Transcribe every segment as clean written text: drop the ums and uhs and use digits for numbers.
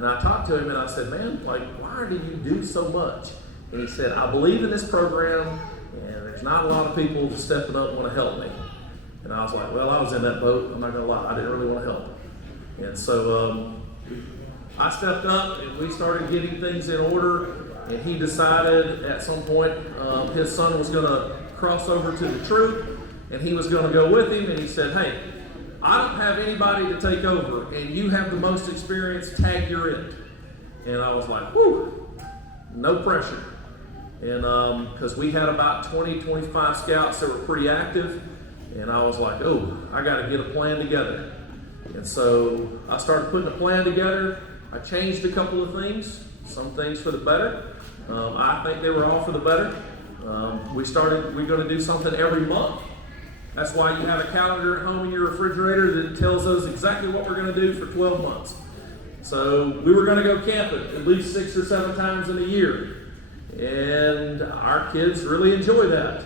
And I talked to him and I said, man, like, why do you do so much? And he said, I believe in this program, and there's not a lot of people stepping up and want to help me. And I was like, well, I was in that boat. I'm not going to lie. I didn't really want to help. And so I stepped up and we started getting things in order. And he decided at some point his son was going to cross over to the troop and he was going to go with him. And he said, hey, I don't have anybody to take over, and you have the most experience, tag you're in. And I was like, whew, no pressure. And because we had about 20, 25 scouts that were pretty active, and I was like, oh, I got to get a plan together. And so I started putting a plan together. I changed a couple of things, some things for the better. I think they were all for the better. We're going to do something every month. That's why you have a calendar at home in your refrigerator that tells us exactly what we're going to do for 12 months. So we were going to go camping at least 6 or 7 times in a year. And our kids really enjoy that.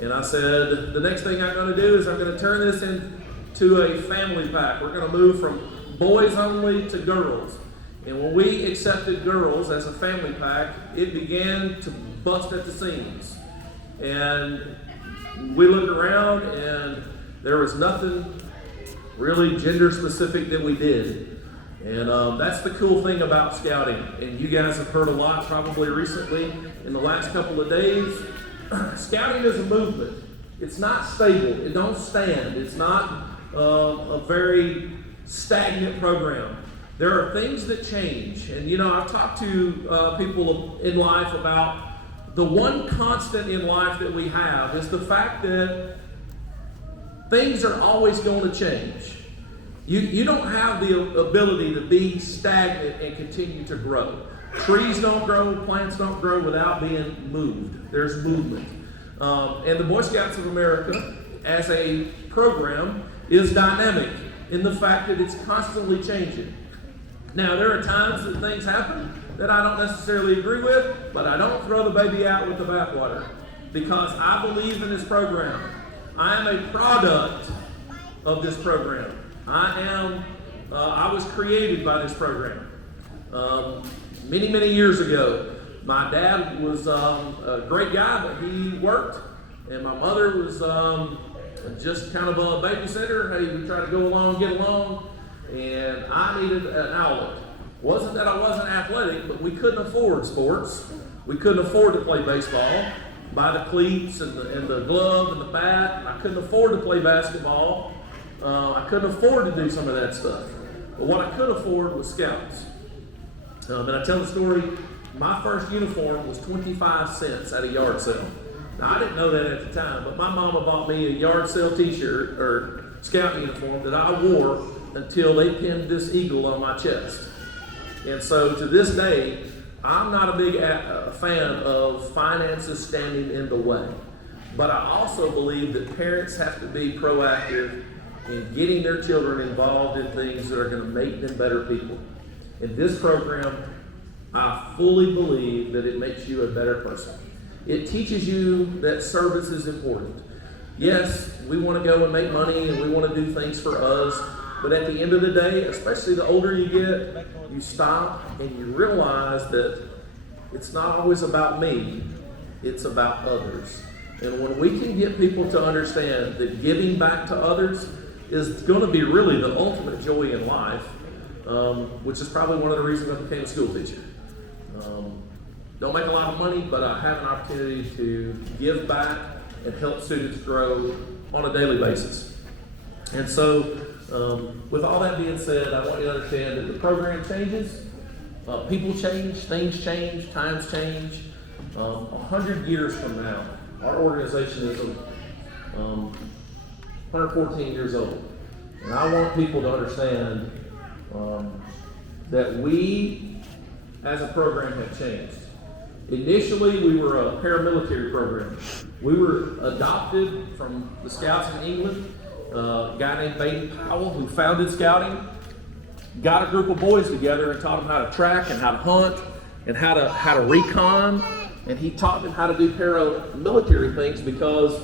And I said, the next thing I'm going to do is I'm going to turn this into a family pack. We're going to move from boys only to girls. And when we accepted girls as a family pack, it began to bust at the seams. And we looked around and there was nothing really gender specific that we did. And that's the cool thing about scouting. And you guys have heard a lot probably recently in the last couple of days. Scouting is a movement. It's not stable. It don't stand. It's not a very stagnant program. There are things that change. And you know, I've talked to people in life about the one constant in life that we have is the fact that things are always going to change. You don't have the ability to be stagnant and continue to grow. Trees don't grow, plants don't grow without being moved. There's movement. And the Boy Scouts of America, as a program, is dynamic in the fact that it's constantly changing. Now, there are times that things happen that I don't necessarily agree with, but I don't throw the baby out with the bathwater because I believe in this program. I am a product of this program. I was created by this program. Many, many years ago, my dad was a great guy, but he worked, and my mother was just kind of a babysitter. Hey, we try to go along, get along, and I needed an outlet. Wasn't that I wasn't athletic, but we couldn't afford sports. We couldn't afford to play baseball, buy the cleats and the glove and the bat. I couldn't afford to play basketball. I couldn't afford to do some of that stuff. But what I could afford was scouts. And I tell the story, my first uniform was 25 cents at a yard sale. Now, I didn't know that at the time, but my mama bought me a yard sale t-shirt or scout uniform that I wore until they pinned this eagle on my chest. And so to this day, I'm not a big fan of finances standing in the way. But I also believe that parents have to be proactive in getting their children involved in things that are going to make them better people. In this program, I fully believe that it makes you a better person. It teaches you that service is important. Yes, we want to go and make money and we want to do things for us. But at the end of the day, especially the older you get, you stop and you realize that it's not always about me, it's about others. And when we can get people to understand that giving back to others is going to be really the ultimate joy in life, which is probably one of the reasons I became a school teacher. Don't make a lot of money, but I have an opportunity to give back and help students grow on a daily basis. And so, with all that being said, I want you to understand that the program changes, people change, things change, times change. 100 years from now, our organization is 114 years old. And I want people to understand that we, as a program, have changed. Initially, we were a paramilitary program. We were adopted from the Scouts in England. A guy named Baden Powell, who founded Scouting, got a group of boys together and taught them how to track and how to hunt and how to recon. And he taught them how to do paramilitary things because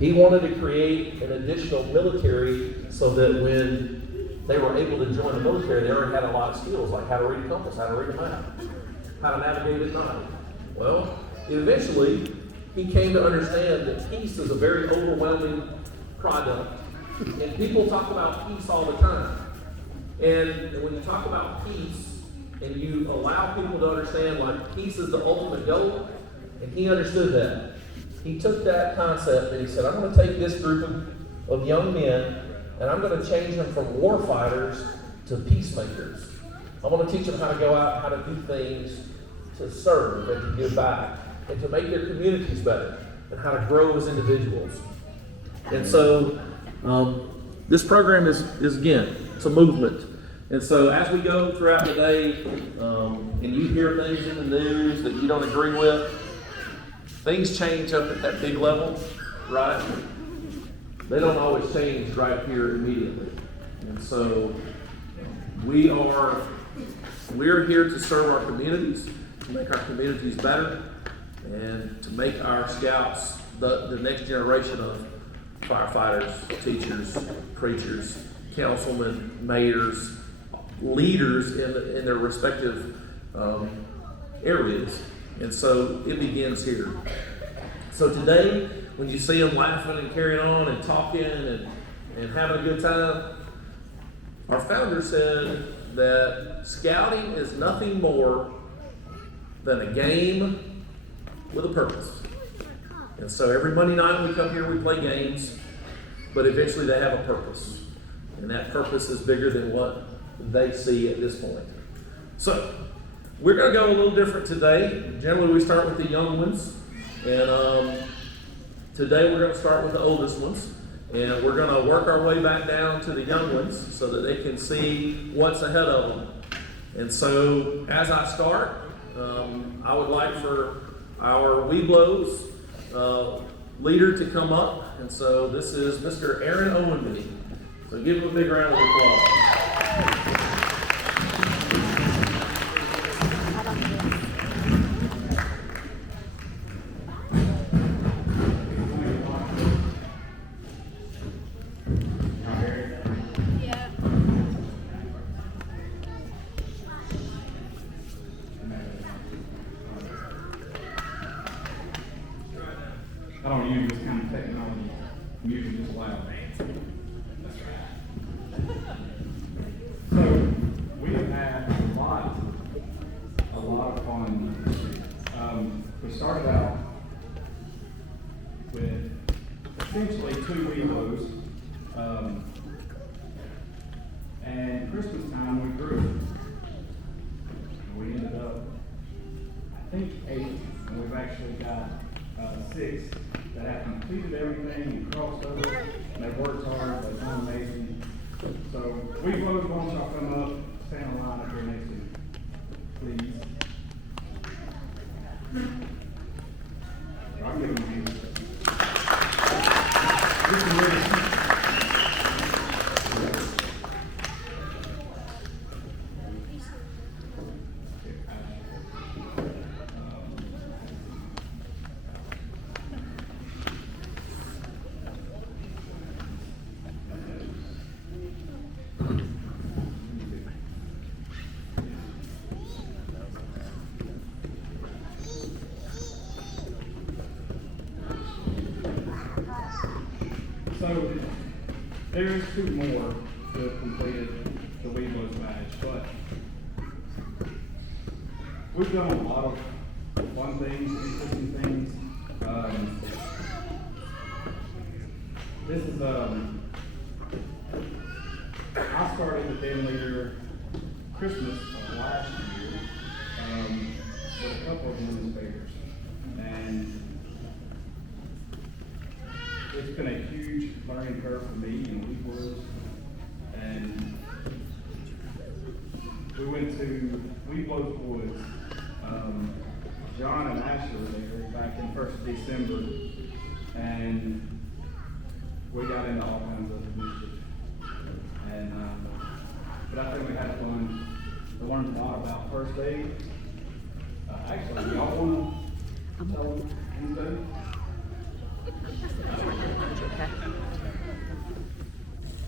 he wanted to create an additional military so that when they were able to join the military, they already had a lot of skills, like how to read a compass, how to read a map, how to navigate at night. Well, eventually, he came to understand that peace is a very overwhelming product, and people talk about peace all the time. And when you talk about peace, and you allow people to understand, like, peace is the ultimate goal, and he understood that. He took that concept and he said, I'm going to take this group of young men, and I'm going to change them from war fighters to peacemakers. I want to teach them how to go out, how to do things, to serve and to give back, and to make their communities better, and how to grow as individuals. And so, this program is again, it's a movement. And so as we go throughout the day, and you hear things in the news that you don't agree with, things change up at that big level, right? They don't always change right here immediately. And so we're here to serve our communities, to make our communities better, and to make our scouts the next generation of firefighters, teachers, preachers, councilmen, mayors, leaders in their respective areas. And so it begins here. So today, when you see them laughing and carrying on and talking and having a good time, our founder said that scouting is nothing more than a game with a purpose. And so every Monday night we come here, we play games, but eventually they have a purpose. And that purpose is bigger than what they see at this point. So, we're going to go a little different today. Generally, we start with the young ones. And today we're going to start with the oldest ones. And we're going to work our way back down to the young ones so that they can see what's ahead of them. And so, as I start, I would like for our Webelos leader to come up. And so, this is Mr. Aaron Owenby. So, give him a big round of applause. I don't use this kind of technology. I'm usually just loud. So we have had a lot of fun. We started out with essentially 2 Webelos, and Christmas time we grew. We ended up, I think, 8, and we've actually got 6 that have completed everything and crossed over. And they've worked hard, they've done amazing. So we both want y'all come up, stand in line up here next to me, please. I'll give them to you. You can raise. So there's 2 more that have completed the Webelos badge, but we've done a lot of fun things, interesting things. This is I started the den leader Christmas of last year with a couple of administrators, and it's been a huge learning curve for me and Webelos. And we went to Webelos Woods. John and Ashley were there back in 1st of December, and we got into all kinds of initiatives. And but I think we had fun. We learned a lot about first aid. Actually, y'all want to tell them anything?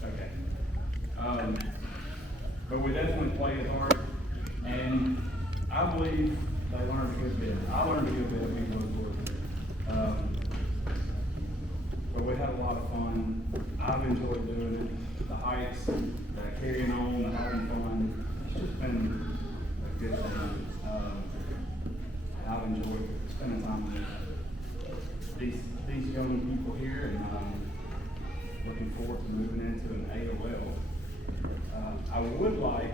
Okay. but we definitely played it hard, and I believe they learned a good bit. I learned a good bit of being Rosewood. But we had a lot of fun. I've enjoyed doing it. The hikes, the carrying on, the having fun. It's just been a good thing. And I've enjoyed spending time with these young people here, and looking forward to moving into an AOL. I would like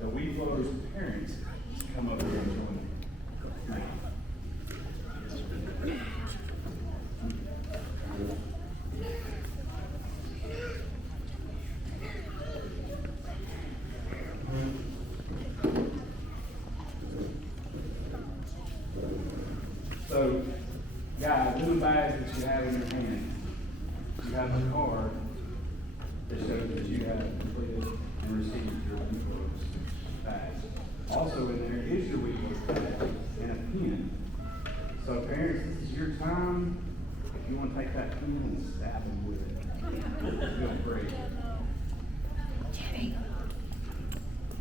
the Weeblo's parents to come up here and join me. Thank you. So, guys, in the bags that you have in your hand, you have a card that shows that you have completed and received your Weeblo's badge. Also in there is your Weeblo's badge and a pen. So parents, this is your time. If you want to take that pen and stab them with it, feel free.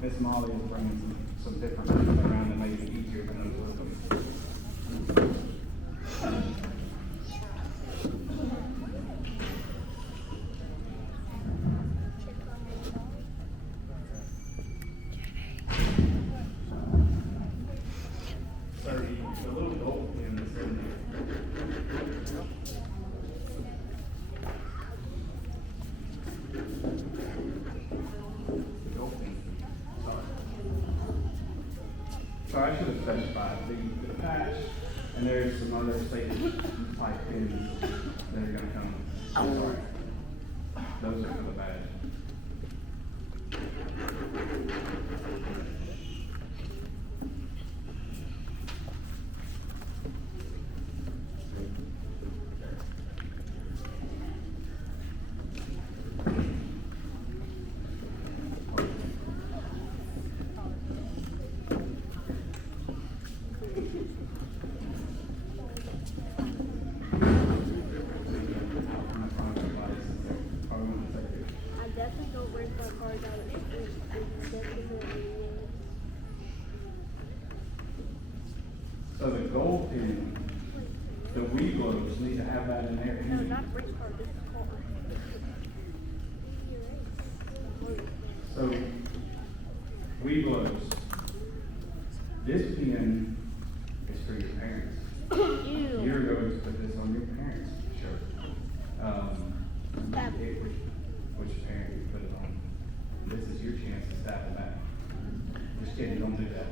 Miss Molly is bringing some different things around that may be easier than those with them. So the little gold pin that's in there. The gold pin. Sorry. So I should have specified the patch, and there's some other safety type pins that are going to come. I'm sorry. Those are for the badge. I definitely don't break my card out. It's definitely So the gold pin, the Weeblos need to have that in there. no, not break card. This is card. So, Weeblos, this pin is for your parents. Ew. You're going to put this on your parents' shirt. Stab. Which parent you put it on. This is your chance to stab it back. Just kidding, don't do that.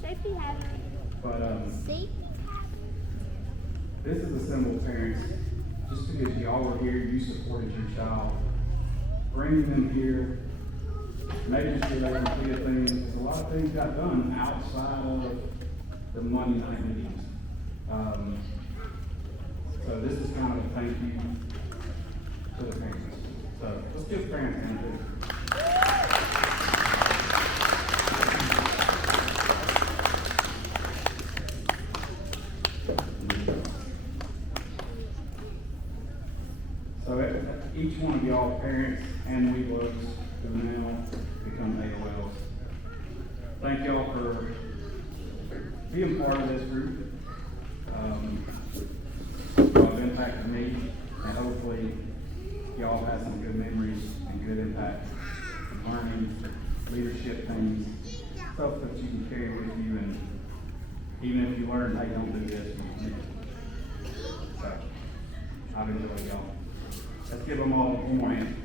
Safety hazard. But, Safety this is a symbol, parents. Just because y'all were here, you supported your child. Bringing them here, making sure they completed things. Because a lot of things got done outside of the Monday night meetings. So this is kind of a thank you to the parents. So let's give parents a hand too. So each one of y'all parents and Weeblos who now become AOLs. Thank y'all for being part of this group. Y'all have impacted me, and hopefully y'all have had some good memories and good impact, learning, leadership things, stuff that you can carry with you, and even if you learn, hey, don't do this, you can. So, I've enjoyed y'all. Let's give them all one more hand.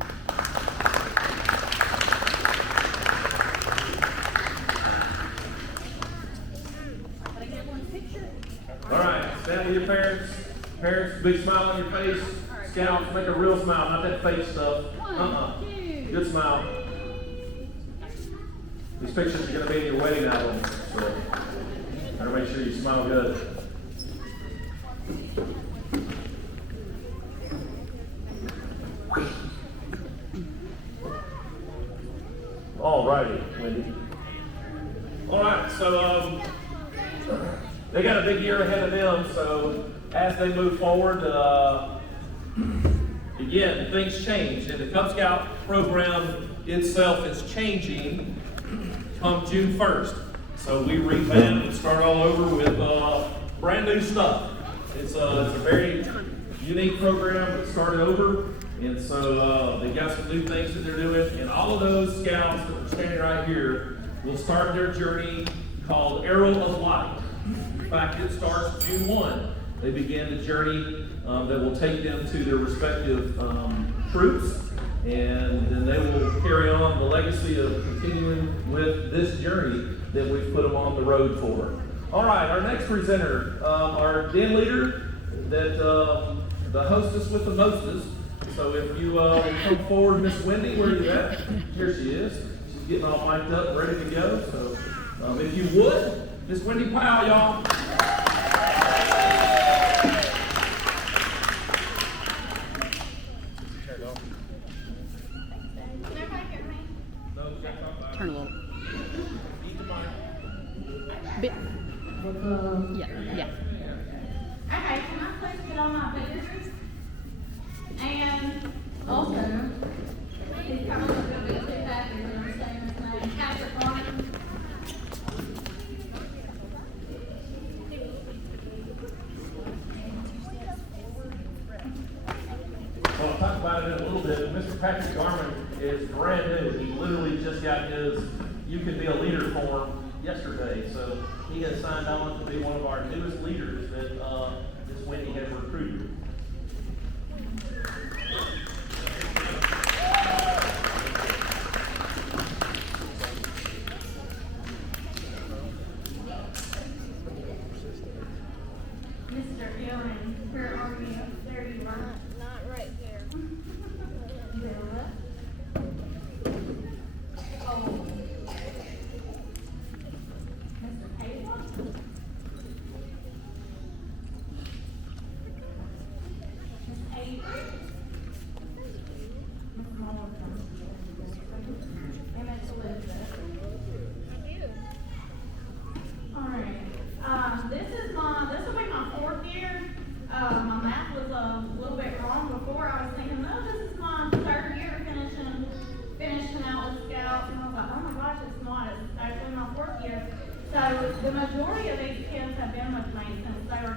All right, stand with your parents. Parents, big smile on your face. Scouts, make a real smile, not that fake stuff. Good smile. These pictures are going to be in your wedding album, so better make sure you smile good. All righty, Wendy. All right, so they got a big year ahead of them, so as they move forward, again, things change. In the Cub Scout program, itself is changing come June 1st. So we revamp and start all over with brand new stuff. It's a very unique program that started over, and so they got some new things that they're doing. And all of those scouts that are standing right here will start their journey called Arrow of Light. In fact, it starts June 1. They begin the journey that will take them to their respective troops, and then they will carry on the legacy of continuing with this journey that we've put them on the road for. All right, our next presenter, our den leader, that the hostess with the mostest. So if you will come forward, Miss Wendy, where are you at? Here she is. She's getting all mic'd up and ready to go. So if you would, Miss Wendy Powell, y'all. Turn a little. Bit. Yeah. Okay, can I please get on my pictures? And also, he's coming up with a bit happy when I'm saying his name, Patrick Martin. Well, I'll talk about it in a little bit. Mr. Patrick Garman is brand new. He literally just got his You Can Be a Leader form yesterday. So he has signed on to be one of our newest leaders that Ms. Wendy has recruited. Mr. Aaron, where are you? There you are. Not right there. Bella. Oh. Mr. Taylor. Miss Avery. Miss Morgan. And Miss Elizabeth. Alright, this will be my 4th year. My math was a little bit wrong before. I was thinking, no, this is my 3rd year finishing out with Scouts. And I was like, oh my gosh, it's not. It's actually my 4th year. So the majority of these kids have been with me since they were